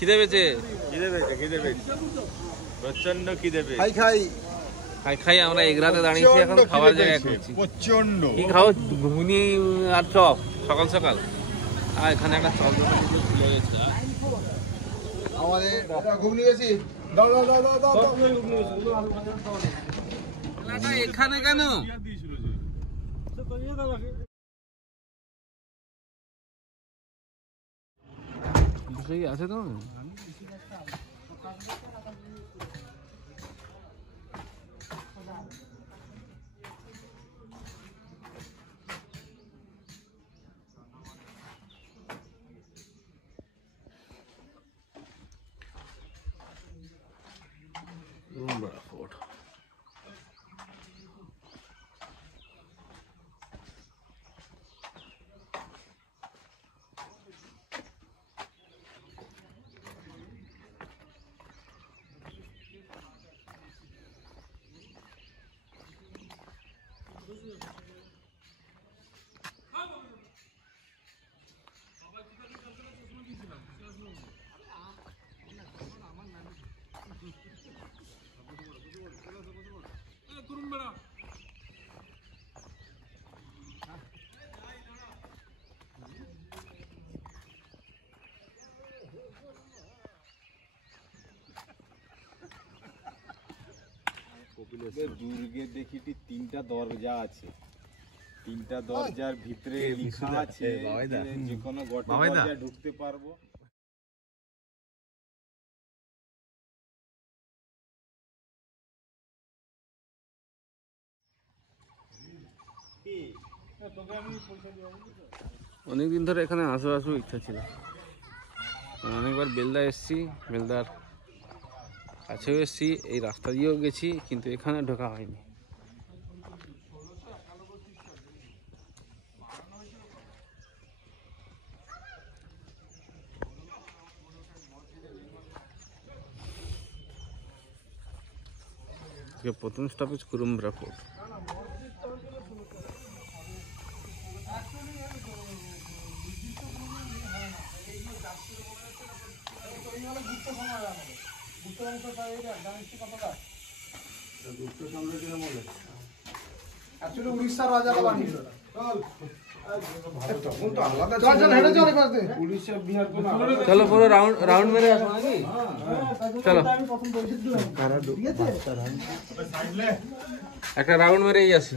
খিদে পেয়েছে প্রচন্ড খিদে পেয়েছে। খাই খাই আমরা এগরাতে দাঁড়িয়েছি, এখন খাবার জায়গায় করছি। প্রচন্ড। কি খাও? ঘুগনি আর চপ সকাল সকাল। আর এখানে একটা চপ দোকান খুলে গেছে। আমাদের ঘুগনি গেছি। এখানে কেন আছে তো? ফোর্ট দুর্গে দেখি তিনটা দরজা আছে, তিনটা দরজার ভিতরে লেখা আছে যে কোনো দরজা ঢুকতে পারবো। অনেকদিন ধরে এখানে আসো ইচ্ছা ছিল, অনেকবার বেলদা এসছি, বেলদার কাছেও এসছি, এই রাস্তা দিয়েও গেছি, কিন্তু এখানে ঢোকা হয়নি। প্রথম স্টপেজ কুরুমব্রা ফোর্ট। উড়িষ্যার রাজারা বানিয়েছিল। চলো পুরো রাউন্ড মেরে আসো নাকি? চলো একটা রাউন্ড মেরেই আসি।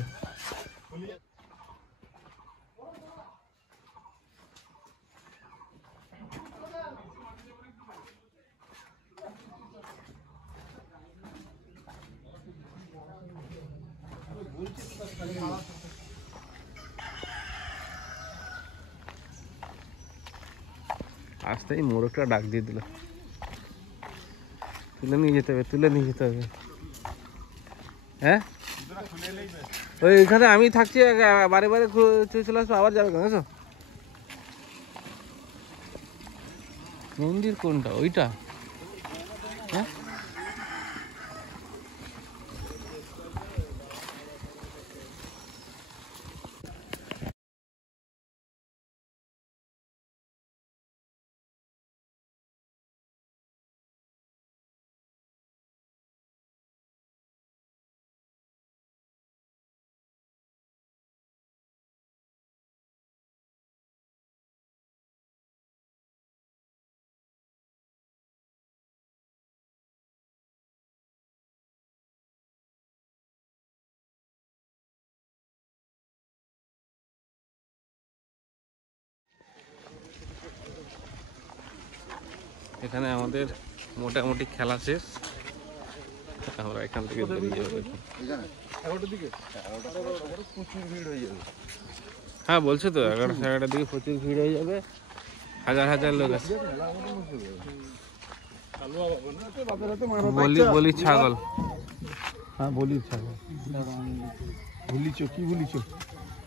আসতেই মোরগটা ডাক দিয়ে দিল, তুলে নিয়ে যেতে হবে। হ্যাঁ ওই এখানে আমি থাকছি, বারে বারে চলে আসবো, আবার যাবে কেন? মন্দির কোনটা? ওইটা? হ্যাঁ এখানে আমাদের মোটামুটি খেলা শেষ, আমরা এখান থেকে বেরিয়ে যাবো। প্রচুর ভিড় হয়ে যাবে। হ্যাঁ বলছে তো 11টা সাড়ে 11টার দিকে প্রচুর ভিড় হয়ে যাবে, হাজার লোক আছে। বলি ছাগল। হ্যাঁ বলি ছাগল। কি ভুলিছ?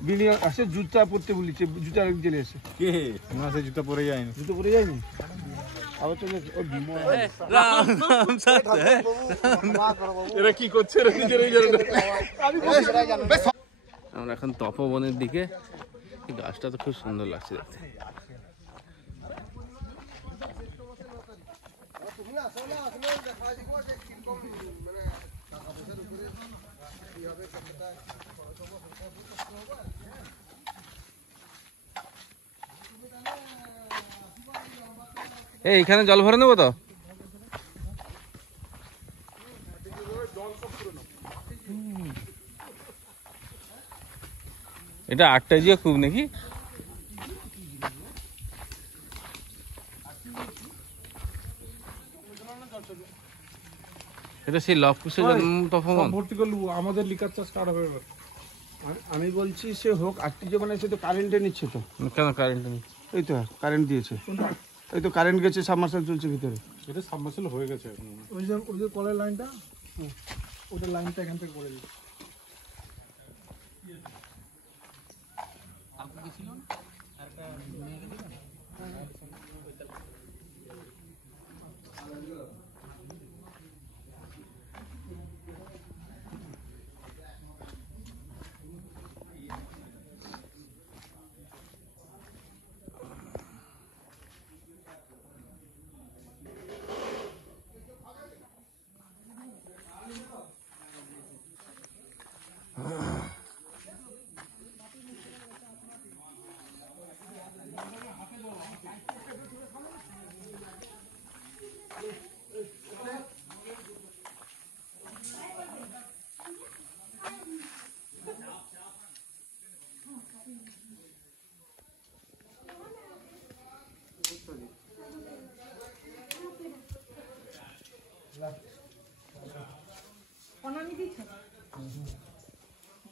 বিলি আসে জুতা পরতে ভুলিছে, জুতা চলে আসে। কে না, সে জুতা পরে যায়নি। আবার চলে এরা কি করছে? আমরা এখন তপবনের দিকে, গাছটা তো খুব সুন্দর লাগছে দেখতে। এইখানে জল ভরে নেবো তো? এটা আটটাজিয়া খুব নাকি? এটা সেই লবকুশে জন্ম ভর্তি করলু আমাদের লিকার চাষ কাটা হবে। আমি বলছি সে হোক আটটি মানে সে তো কারেন্টে নিচ্ছে তো। কেন কারেন্ট নেই? এই তো কারেন্ট দিয়েছে, এই তো কারেন্ট গেছে, সাবমার্সাল চলছে ভিতরে। এটা সাবমার্সেল হয়ে গেছে এখন। ওই যে কলের লাইনটা, ওটা লাইনটা এখান থেকে করে দিচ্ছে।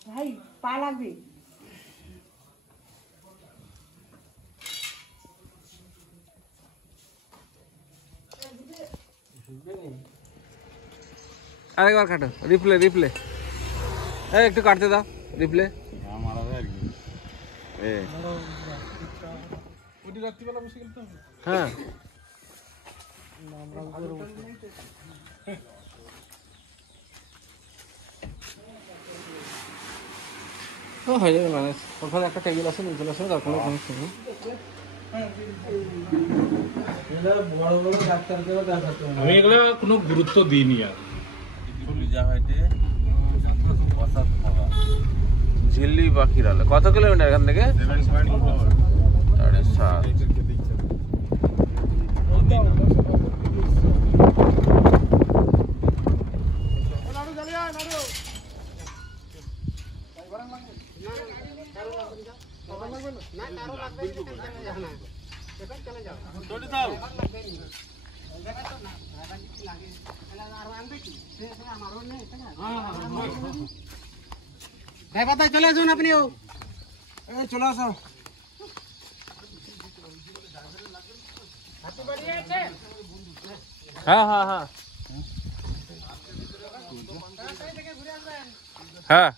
ভাই পা লাগবে। আরেকবার কাটো, রিপ্লে রিপ্লে একটু কাটতে দাও, রিপ্লে। হ্যাঁ হয়ে যাবে ম্যানেজ। ওখানে একটা টেবিল আছে, নিচে আছে, তার কোনো সমস্যা নেই। আমি এগুলো কোনো গুরুত্ব দিইনি আর। ঝিল্লি পাখিরাল কত কিলোমিটার এখান থেকে? 7.5। চলে আসুন আপনিও, চলে আসো। হ্যাঁ হ্যাঁ হ্যাঁ হ্যাঁ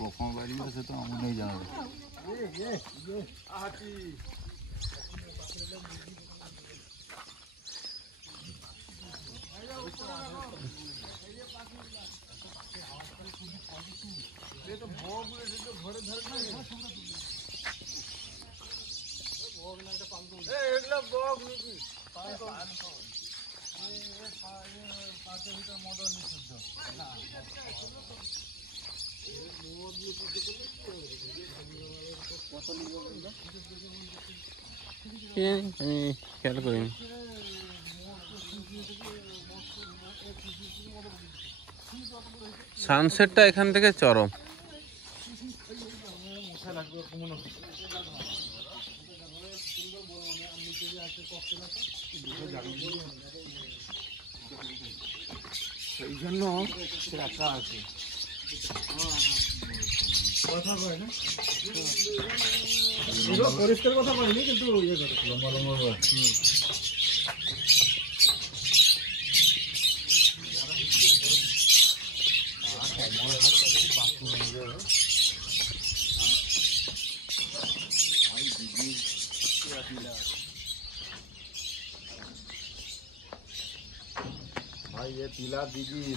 কখন বাড়ি আছে তো আমার নেই জানাবো। আমি খেয়াল করিনি। সানসেটটা এখান থেকে চরম। সেই জন্য রাখা আছে। পরিষ্কার কথা বলিনি, কিন্তু ইয়ে করে লম্বা লম্বা। भाई ये पीला दीजिए।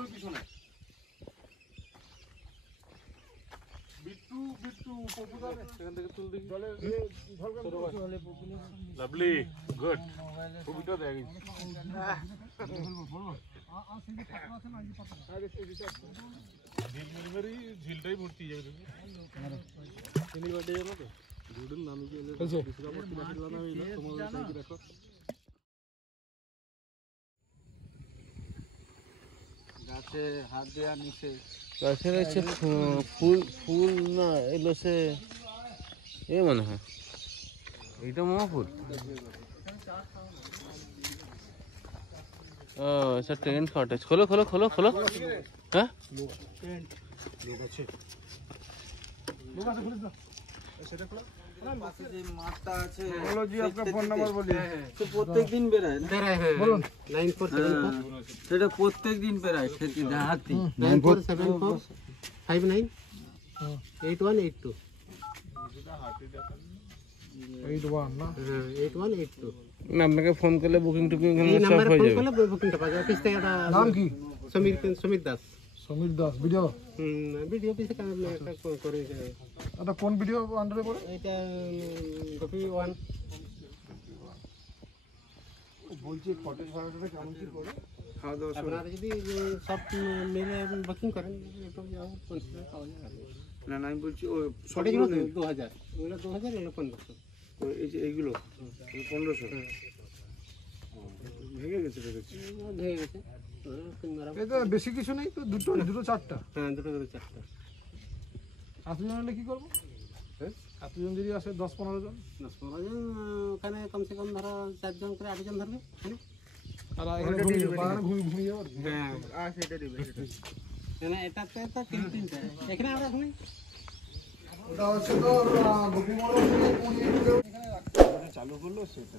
ওই পিছনে বিট্টু বিট্টু পপুলার সেখান থেকে তুল দেখি জলে লাভলি গুড ছবিটা দেখ ঝিলটাই ভর্তি যাবে গাছে হাত দেওয়া নিচে গাছের হচ্ছে ফুল ফুল না এগুলো সে এ মনে হয় এইটা মহা ফুল ও আচ্ছা ট্রেন কটেজ খোলো খোলো খোলো খোলো হ্যাঁ পাশে যে মাঠটা আছে বলো জি আপনার ফোন নাম্বার বলি তো প্রত্যেকদিন বেরায় না বেড়ায় হ্যাঁ বলুন 9474 সেটা প্রত্যেকদিন বেরায় খেতে হাতি 947459 8182 81 না হ্যাঁ 8182 না আপনাকে ফোন করলে বুকিং টুকিং এই সব নাম্বারে হয়ে ফোন যাবে করলে বুকিংটা পাওয়া যাবে অফিস থেকে একটা নাম কি সমীর দাস সমীর দাস ভিডিও ভিডিও অফিসে কাজ একটা করে এটা কোন ভিডিও আন্ডারে পড়ে এটা কপি 1 বলছি কটেজ ভাড়াটা কেমন কি পড়ে খাওয়া দাওয়া সব আপনারা যদি সব মিলে বুকিং করেন একটু যাও 50 টাকা পাওয়া যাবে না না আমি বলছি ও সঠিক সবগুলো মতো 2000 ওগুলো 2000 এগুলো 1500 এই যে এইগুলো 1500 ভেঙে গেছে দেখেছি হয়ে গেছে এটা বেশি কিছু নেই তো দুটো দুটো চারটা হ্যাঁ দুটো চারটা এতজন হলে কি করবো হ্যাঁ এতজন যদি আসে 10-15 জন 10-15 জন ওখানে কমসে কম ধরো 4 জন করে 8 জন ধরবে আর এখানে ঘুমিয়ে যাবো হ্যাঁ সেটা দিবে না এটাতে তো তিনটা এখানে আমরা ঘুমাই ওটা হচ্ছে তো গোপীমোড় চালু করলো সেটা